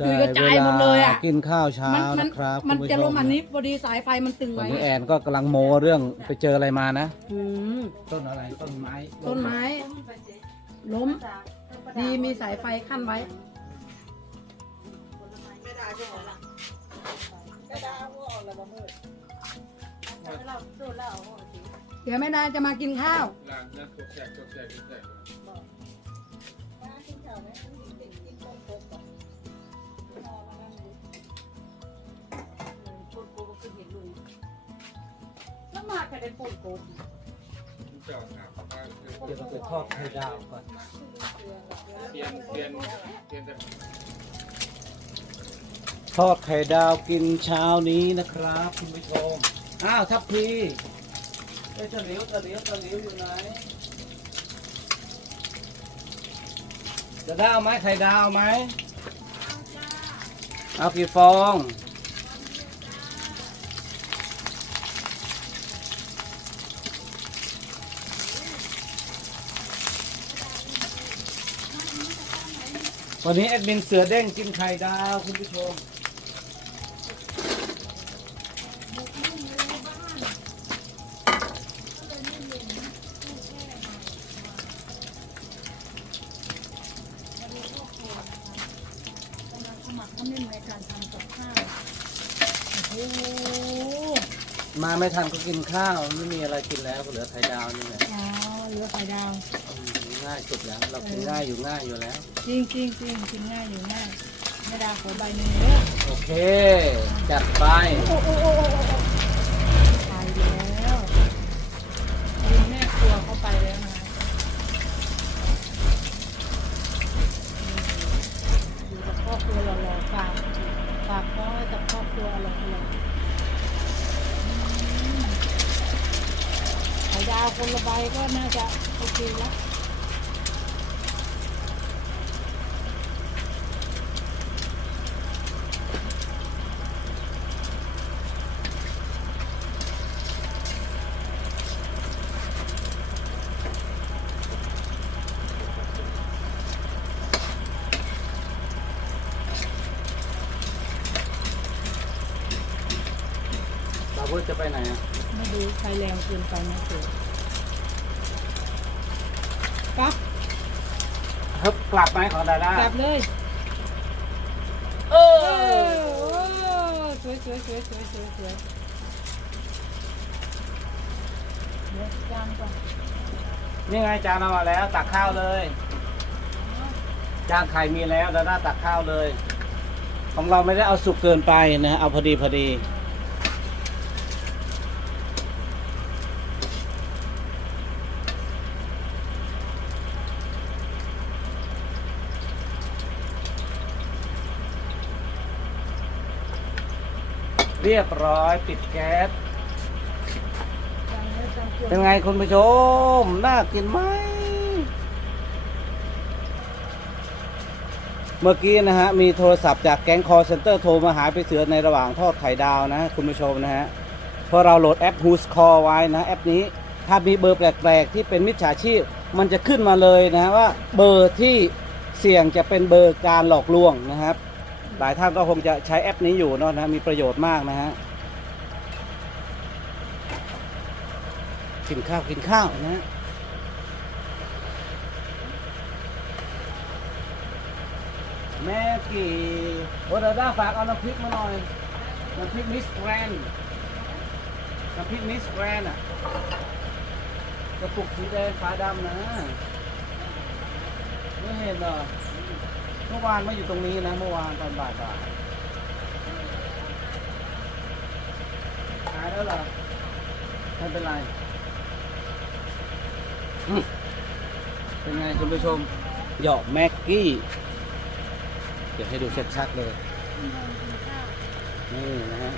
จุยกระจายหมดเลยอะได้วากินข้าวเช้ามันมันนะครับมันคุณผู้จะชลงอันนี้พอดีสายไฟมันตึงวันไว้นี้แอนก็กำลังโมเรื่องไปเจออะไรมานะ อืมต้นอะไรต้นไม้ต้นไม้ล้มดีมีสายไฟขั้นไว้เดี๋ยวแม่ดาจะมากินข้าวแล้วมาแค่ได้ปุ่นปุ๊บเดี๋ยวเราไปทอดไข่ดาวก่อนเปลี่ยนเปลี่ยนเปลี่ยนแต่ทอดไข่ดาวกินเช้านี้นะครับคุณผู้ชม อ้าวทับพีไอ้ยตะหลิวตะหลิวตะหลิวอยู่ไหน จะได้เอาไหมไข่ดาวไหมเอากี่ฟองวันนี้แอดมินเสือเด้งกินไข่ดาวคุณผู้ชม มาไม่ทันก็กินข้าวไม่มีอะไรกินแล้วก็เหลือไข่ดาวนี่แหละอ๋อเหลือไข่ดาว อืมง่ายสุดแล้ว เรากินง่ายอยู่ง่ายอยู่แล้ว จริงจริงจริงกินง่ายอยู่ง่ายแม่ดาขอใบหนึ่งเด้อโอเค จัดไป โอ้โอ้โอ้โอ้โอ้ไปแล้วลืมแม่ครัวเข้าไปแล้วนะคะอยู่กับครอบครัวหล่อๆฝากฝากน้องไว้กับครอบครัวอร่อยๆอืมไข่ดาว คนละใบก็น่าจะโอเคแล้วบาวุฒจะไปไหนอะ ไม่ดูใครแรงเกินไปนะเสือปั๊บ เฮ้ย กลับไหมของดาด้ากลับเลยเอเอออโอ้สวยสวยสวยสวยสวยสวยเดี๋ยวจานก่อนนี่ไงจานเอามาแล้ว ตักข้าวเลยจานไข่มีแล้วดาด้าตักข้าวเลย ของเราไม่ได้เอาสุกเกินไปนะฮะเอาพอดีพอดี เเรียบร้อยปิดแก๊ส เป็นไงคุณผู้ชม น่ากินไหม เมื่อกี้นะฮะ มีโทรศัพท์จากแก๊งคอร์เซนเตอร์โทรมาหาไปเสือในระหว่างทอดไข่ดาวนะ คุณผู้ชมนะฮะพราะเราโหลดแอป Who's Call ไว้นะแอปนี้ ถ้ามีเบอร์แปลกๆ ที่เป็นมิจฉาชีพ มันจะขึ้นมาเลยนะว่าเบอร์ที่เสี่ยงจะเป็นเบอร์การหลอกลวงนะครับ หลายท่านก็คงจะใช้แอปนี้อยู่เนาะนะมีประโยชน์มากนะฮะกินข้าวกินข้าวนะฮะแม่กี่โอดาด้าฝากเอาน้ำพริกมาหน่อยน้ำพริกมิสแกรนน้ำพริกมิสแกรนอะกระปุกสีแดงฝาดำนะไม่เห็นเหรอ เมื่อวานมาอยู่ตรงนี้นะ เมื่อวานตอนบ่ายบ่ายหายแล้วเหรอไม่เป็นไรอืมเป็นไงคุณผู้ชมเหยาะแม็กกี้ เดี๋ยวให้ดูชัดๆเลย นี่นะฮะ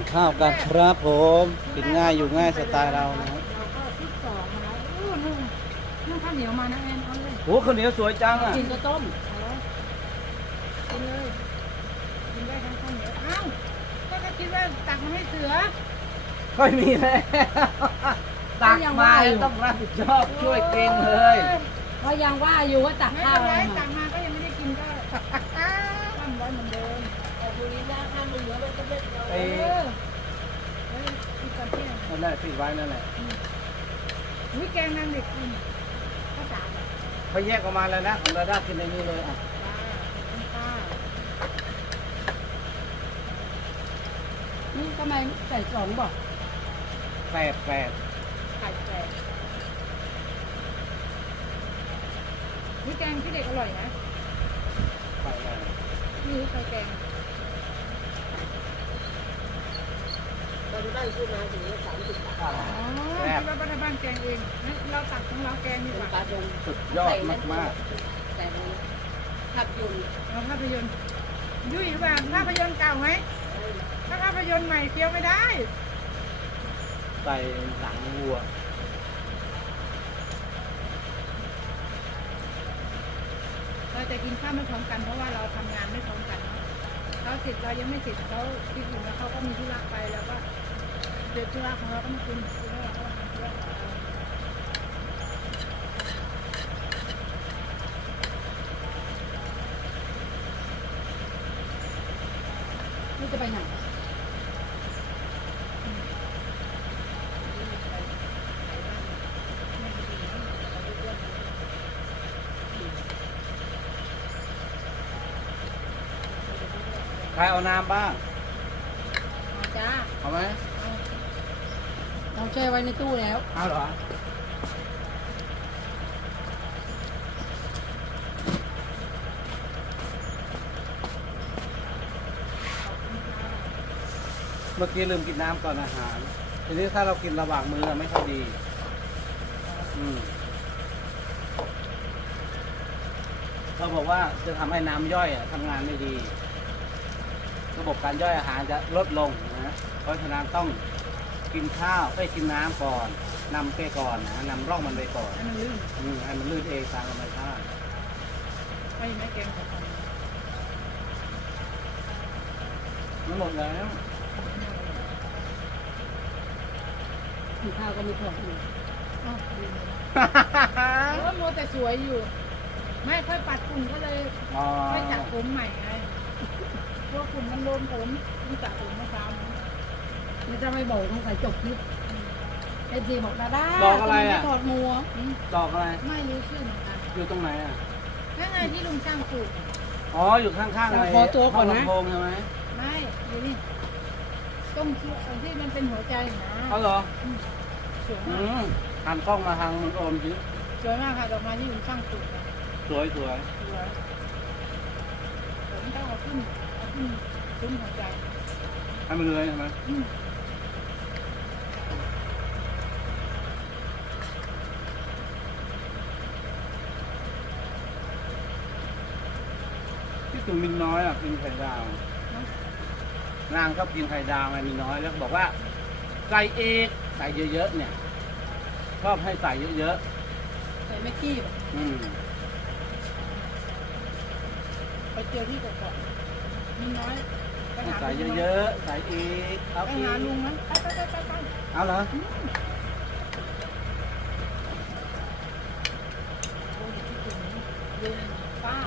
นข้าวกันครับผมกินง่ายอยู่ง่ายสไตล์เรานะฮะเราก็ที่สองนะโอ้นึ่งนึ่งข้าวเหนียวมานะแอนเอาเลยโอ้ข้าวเหนียวสวยจังอะกินก็ต้มเอากินเลยกินได้ทั้งข้าวเหนียวอ้าวก็ก็คิดว่าตักมาให้เสือค่อยมีแล้วตักมาแล้วต้องรับผิดชอบช่วยเกรงเลยเพราะยังว่าอยู่ว่าตักไม่ข้าวเป็นอะไรไรสั่มางมาก็ยังไม่ได้กินก็ทำไว้เหมือนเดิมแต่บุรีนะถ้ามันเหลือมันก็ไม่เอา ไอ้ เออเฮ้ยกินก่อนเที่ยง นั่น แหละติดไว้นั่นแหละอุ้ยแกงนางเด็กกินข้าวสารอะไปแยกออกมาแล้วนะของเราได้กินในนี้เลยอะป้าคุณป้านี่ทำไมใส่สองบอกแปดแปดไข่แกงอุ้ยแกงที่เด็กอร่อยนะไปเลยนี่ไข่แกง ตอนบ้านซื้อมาถึงสามสิบบาทอ๋อที่ว่าบ้านบ้านแกงเองงั้นเราตักของเราแกงดีกว่าปลาดงสุดยอดมากแต่ดูขับยนต์เอาภาพยนตร์ยุ่ยหรือเปล่าภาพยนตร์เก่าไหมถ้าภาพยนตร์ใหม่เคี้ยวไม่ได้ๆ ใส่หนังวัว เราจะกินข้าวไม่พร้อมกันเพราะว่าเราทำงานไม่พร้อมกันเนาะเขาเสร็จเรายังไม่เสร็จเขาที่อื่นแล้วเขาก็มีธุระไปแล้วก็ เสร็จธุระของเราก็มากินนี่จะไปไหนใครเอาน้ำบ้างเอาจ้า เอาไหม เราแช่ไว้ในตู้แล้ว เอาเหรอ เมื่อกี้ลืมกินน้ำก่อนอาหาร ทีนี้ถ้าเรากินระหว่างมื้อไม่ค่อยดี อืมเขาบอกว่าจะทำให้น้ำย่อยอะทำงานไม่ดี ระบบการย่อยอาหารจะลดลงนะ เพราะฉะนั้นต้อง กินข้าวไอ้ยกินน้ำก่อนนำไปก่อนนะนำร่องมันไปก่อนให้มันลื่นอืมให้มันลื่นเองตามธรรมชาติไม่ไม่แกงของผมมันหมดแล้วกินข้าวก็มีของอยู่อ้าวลืมเลยนะเออมัวแต่สวยอยู่ ไม่ค่อยปัดฝุ่นก็เลยอ๋อค่อยจัดผมใหม่ไงพวกฝุ่นมันโดนผมที่จัดผมเมื่อเช้านี้ นี่จะไม่บอกต้องใส่จบคลิปเอฟซีบอกดาด้าดอกอะไรอะทำมม่ถอดหมัวกอืมดอกอะไร ไม่รู้ชื่อเหมือนกันอยู่ตรงไหนอะนั่นไงที่ลุงช่างปลูกอ๋อ อยู่ข้างๆอะไรขอตัวก่อนนะ ห้งลำโพงใช่ไหมไม่อยู่นี่ตรงที่ที่มันเป็นหัวใจนะเอาเหรอ สวยอืมากมหันกล้องมาทางมันโอมจิสวยมากค่ะดอกไม้ที่ลุงช่างปลูกนะสวยสวยสวยผมต้องเอาขึ้นเอาขึ้นขึ้นหัวใจให้มันเลยใช่ไหมอืม ที่ถึงมินน้อยอะกินไข่ดาว นางชอบกินไข่ดาวไงมินน้อยแล้วบอกว่าใส่เอกใส่เยอะๆเนี่ยชอบให้ใส่เยอะใส่ไม่กี้แบบๆอืมไปเจอที่เกาะๆมีน้อยไปให้หาใส่ลุงเยอะๆใส่เอกเอาไปอีหากลุงนั้นไปไปไปไปไปเอาเหรอโอ้ยคิดถึงลุงป้า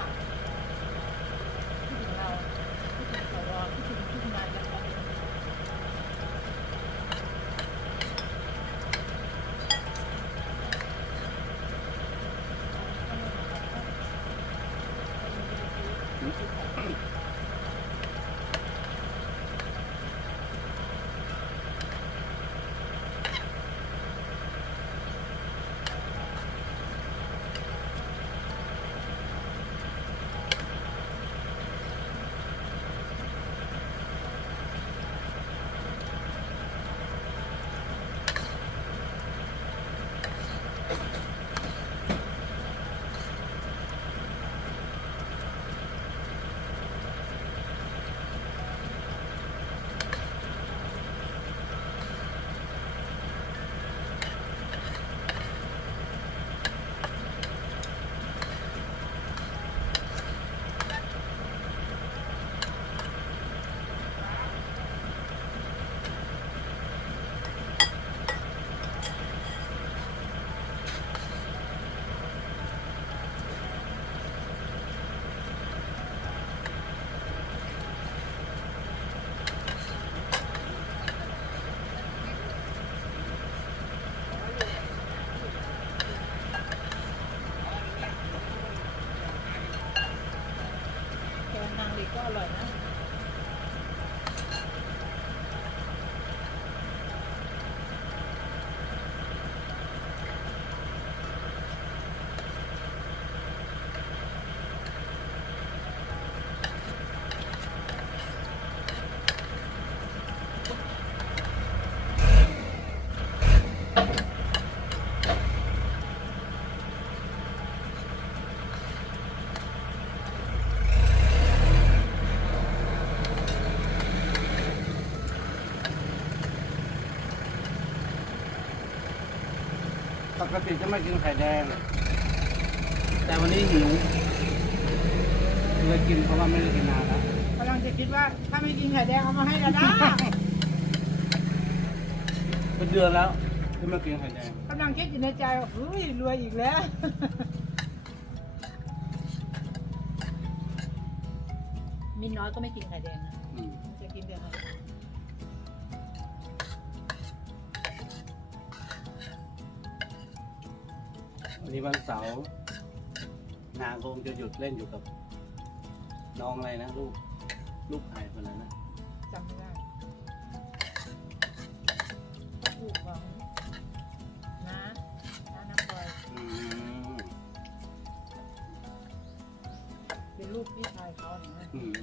ปกติจะไม่กินไข่แดง แต่วันนี้หิวเลยกินเพราะว่าไม่ได้กินนานแล้วกำลังจะคิดว่าถ้าไม่กินไข่แดงเอามาให้ดาด้าเป็นเดือนแล้วที่ไม่กินไข่แดงกำลังคิดอยู่ในใจว่าเฮ้ยรวยอีกแล้วมินน้อยก็ไม่กินไข่แดงนะ อืม นนี้วันเสาร์นางคงจะหยุดเล่นอยู่กับ น้องอะไรนะลูก ลูกไข่คนนั้นนะจำไม่ได้ลูกของน้าน้าน้ำพลอยอืมเป็นลูกพี่ชายเขาเห็นไหมอืมอืมมี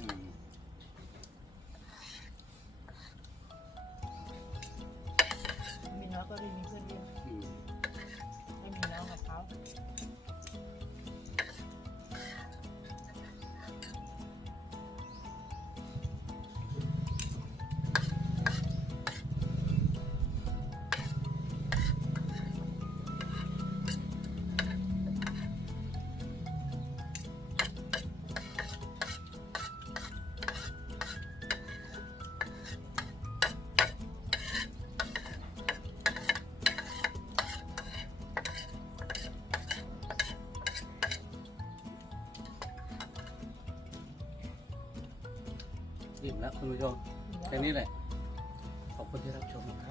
แล้วคุณผู้ชมแค่นี้แหละ ขอบคุณที่รับชมนะครับสวัสดีครับ